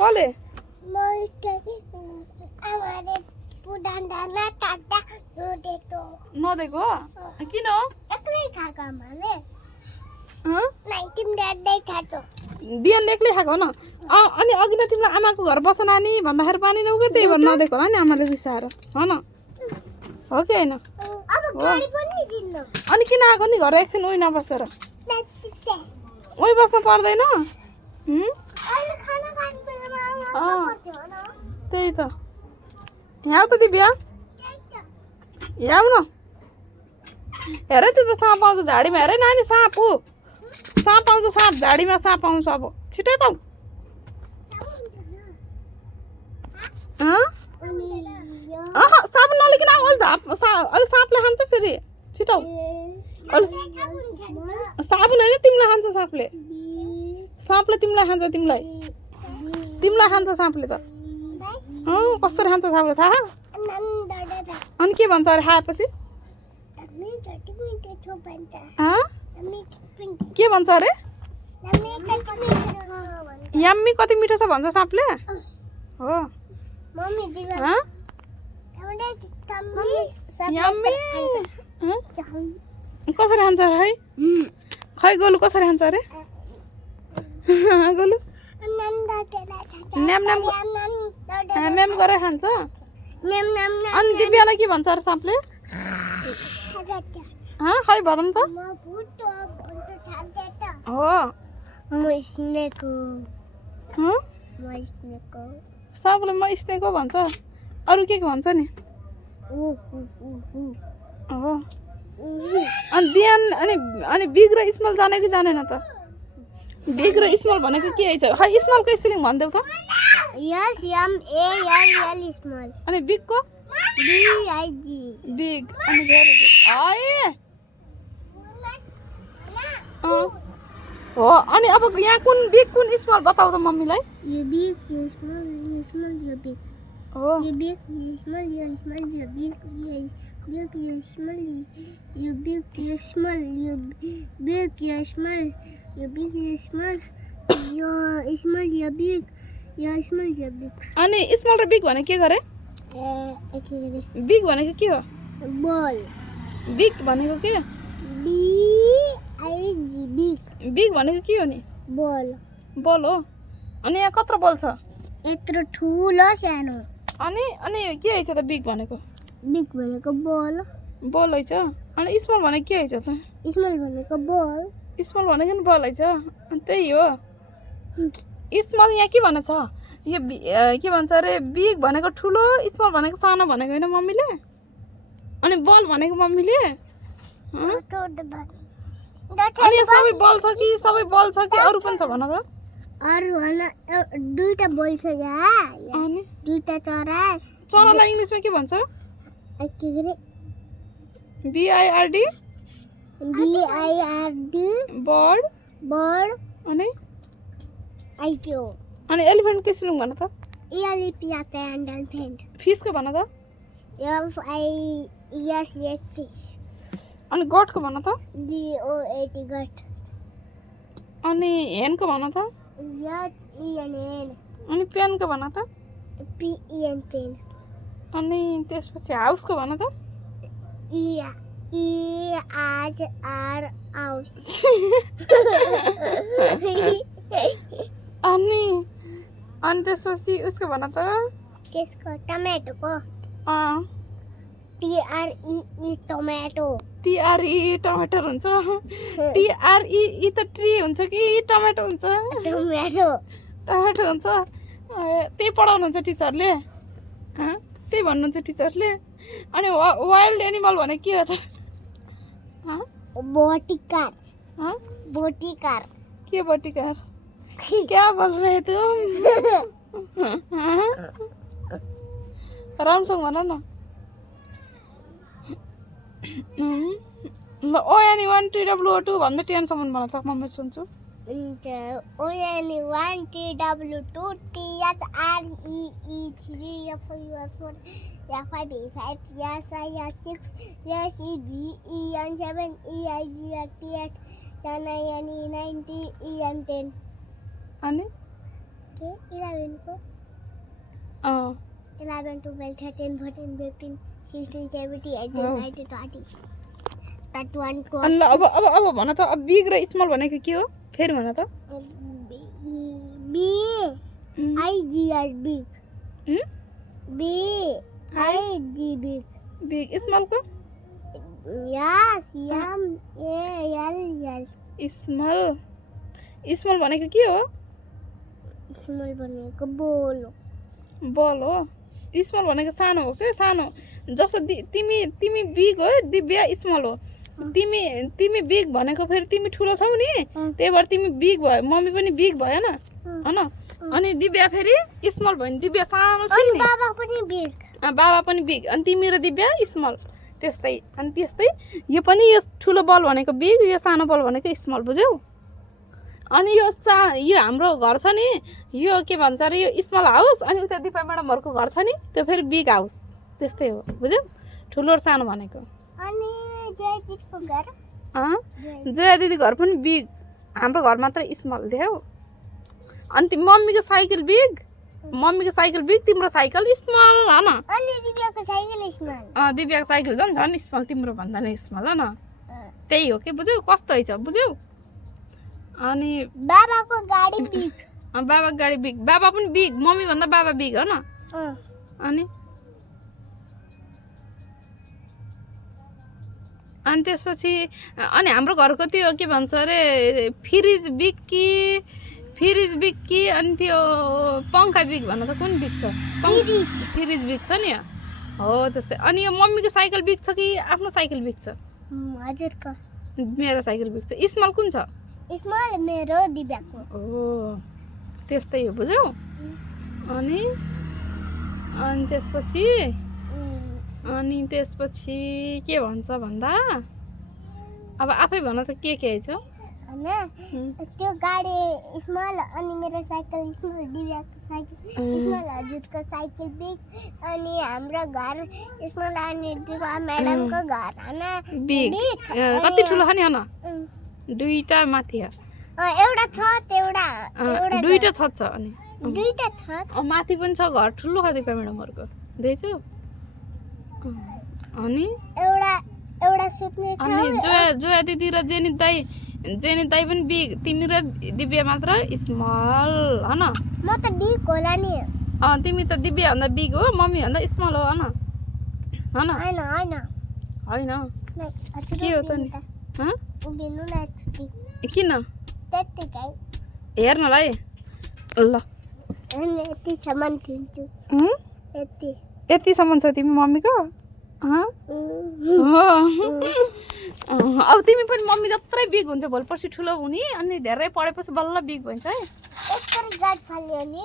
कसले नदेको किन बिहान एक्लै खाएको न अनि अघि न तिमीलाई आमाको घर बस नानी भन्दाखेरि पानी नउके त्यही भएर नदेको होला नि आमाले रिसाएर हो न हो कि होइन अनि किन आएको नि घर एकछिन उही नबसेर उही बस्नु पर्दैन त्यही त यहाँ त दिव्या यहाँ न हेर त्यो त साँप आउँछ झाडीमा हेर नानी साँप हो साँप आउँछ साँप झाडीमा साँप आउँछ अब छिटै त साबुन नलिकन आऊ अलि साँपले खान्छ फेरि छिटो साबुन होइन तिमीलाई खान्छ साँपले तिमीलाई खान्छ तिमीलाई खान्छ साँपले त कस्तो खान्छ साँपले थाहा अनि के भन्छ अरे खाएपछि के भन्छ अरे यम्मी कति मिठो छ भन्छ साँपले हो यम्मी कसरी खान्छ है खै गोलु कसरी खान्छ अरे गोलु न्याम न्याम म्याम गरेर खान्छ अनि दिव्यालाई के भन्छ अरे साँपले खै भनौँ त हो साँपले म स्नेक हो भन्छ अरू के भन्छ नि हो अनि बिहान अनि बिग र स्मल जाने कि जानेन त बिग र स्मल भनेको के छ खै स्मलको स्पेलिङ भनिदेऊ त अनि बिगको बिग अनि भेरी गुड हो अनि अब यहाँ कुन बिग कुन स्मल बताऊ त मम्मीलाई हो अनि स्मल र बिग भने के गरे बिग भनेको के हो बल बिग भनेको के बिग भनेको के हो नि बल बल हो अनि यहाँ कत्रो बल छ यत्रो ठुलो सानो अनि के हैछ त बिग भनेको बल बल हैछ अनि स्मल भनेको के हैछ त स्मल भनेको बल स्मल भनेको नि बल हैछ त्यही हो स्मल यहाँ के भनेछ यो के भन्छ अरे बिग भनेको ठुलो स्मल भनेको सानो भनेको होइन मम्मीले अनि बल भनेको मम्मीले अनि सबै बल छ कि अरू पनि छ भन त अरू हैन दुईटा बल छ यहाँ अनि दुईटा चरालाई इंग्लिशमा के भन्छ BIRD बर्ड अनि एलिफेन्ट के स्पेलिङ भन त फिश को भन त अनि गोट को भन त GOAT अनि हेन को भन त अनि पेन को भन त PEN पेन अनि त्यसपछि हाउस को भन त ER हाउस अनि त्यसपछि उसको भन त केसको टमाटो को TREE टमाटो TRE टमाटर हुन्छ TRE त ट्री हुन्छ कि टमाटो हुन्छ टमाटो हुन्छ त्यही पढाउनुहुन्छ टिचरले त्यही भन्नुहुन्छ टिचरले अनि वाइल्ड एनिमल भने के हो त बोटिकार के बोटिकार क्या बोल रहे तुम रामसँग भन न ल ONE 1 TWO2 भन्दै 10 सम्म भन त मम्मी सुन्छु ONE 1 TWO2 THREE 3 F4 F5 E5 S6 SEVEN 7 EIGR 8 9 10 अनि के 11 को 11 12 13 14 15 16 17 18 19 20 21 को ल अब भन त अब बिग र स्मल भनेको के हो फेरि भन त B I G R big B I G big big स्मलको yes M A L L small small भनेको के हो स्मल भनेको बोल बल हो स्मल भनेको सानो हो के सानो जस्तो तिमी बिग हो दिव्या स्मल हो तिमी बिग भनेको फेरि तिमी ठुलो छौ नि त्यही भएर तिमी बिग भयो मम्मी पनि बिग भयो न हैन अनि दिव्या फेरि स्मल भयो नि दिव्या सानो छ नि बाबा पनि बिग बाबा पनि बिग अनि तिमी र दिव्या स्मल त्यस्तै अनि त्यस्तै यो पनि यो ठुलो बल भनेको बिग यो सानो बल भनेको स्मल बुझ्यौ अनि यो हाम्रो घर छ नि यो के भन्छ अरे यो स्मल हाउस अनि उता दिपा म्याडमहरूको घर छ नि त्यो फेरि बिग हाउस त्यस्तै हो बुझ्यौ ठुलो र सानो भनेको अनि जय दिदीको घर जया दिदी घर पनि बिग हाम्रो घर मात्र स्मल देऊ अनि मम्मीको साइकल बिग तिम्रो साइकल स्मल हैन अनि दिव्याको साइकल स्मल दिव्याको साइकल झन् स्मल तिम्रो भन्दा नै स्मल हैन त्यही हो के बुझ्यौ कस्तो हैछ बुझ्यौ अनि बाबाको गाडी बिग बाबाको गाडी बिग बाबा पनि बिग मम्मी भन्दा बाबा बिग हो न अनि त्यसपछि अनि हाम्रो घरको त्यो के भन्छ अरे फ्रिज बिग कि अनि त्यो पंखा बिग भन त कुन बिग छ फ्रिज बिग छ नि हो त्यस्तै अनि यो मम्मीको साइकल बिग छ कि आफ्नो साइकल बिग छ हजुरको मेरो साइकल बिग छ स्मल कुन छ स्मल मेरो दिव्याको हो त्यस्तै हो बुझ्यौ अनि त्यसपछि के भन्छ भन्दा अब आफै भन त के छ हैन त्यो गाडी स्मल अनि मेरो साइकल स्मल दिव्याको साइकल स्मल हजुरको साइकल बिग अनि हाम्रो घर स्मल अनि दिव्या म्याडमको घर हैन बिग कति ठुलो छ नि हैन दुईटा माथि एउटा छ एउटा दुईटा छत छ अनि दुईटा छ माथि पनि छ घर ठुलो छ दिपा म्याडमहरुको देख्छु अनि एउटा सुत्ने ठाउँ अनि जोया दिदी र जेनित दाइ पनि बिग तिमी र दिव्या मात्र स्मल हैन म त बिग होला नि तिमी त दिव्या भन्दा बिग हो मम्मी भन्दा स्मल हो हैन हैन के हो त नि उभिनु न छुट्टी किन त्यतिकै हेर्नलाई ल अनि यतिसम्म दिन्छु यतिसम्म छ तिमी मम्मीको अब तिमी पनि मम्मी जत्रै बिग हुन्छ भोलि पर्सि ठुलो हुने अनि धेरै पढेपछि बल्ल बिग भइन्छ है एकचोटि गाड फाल्यो नि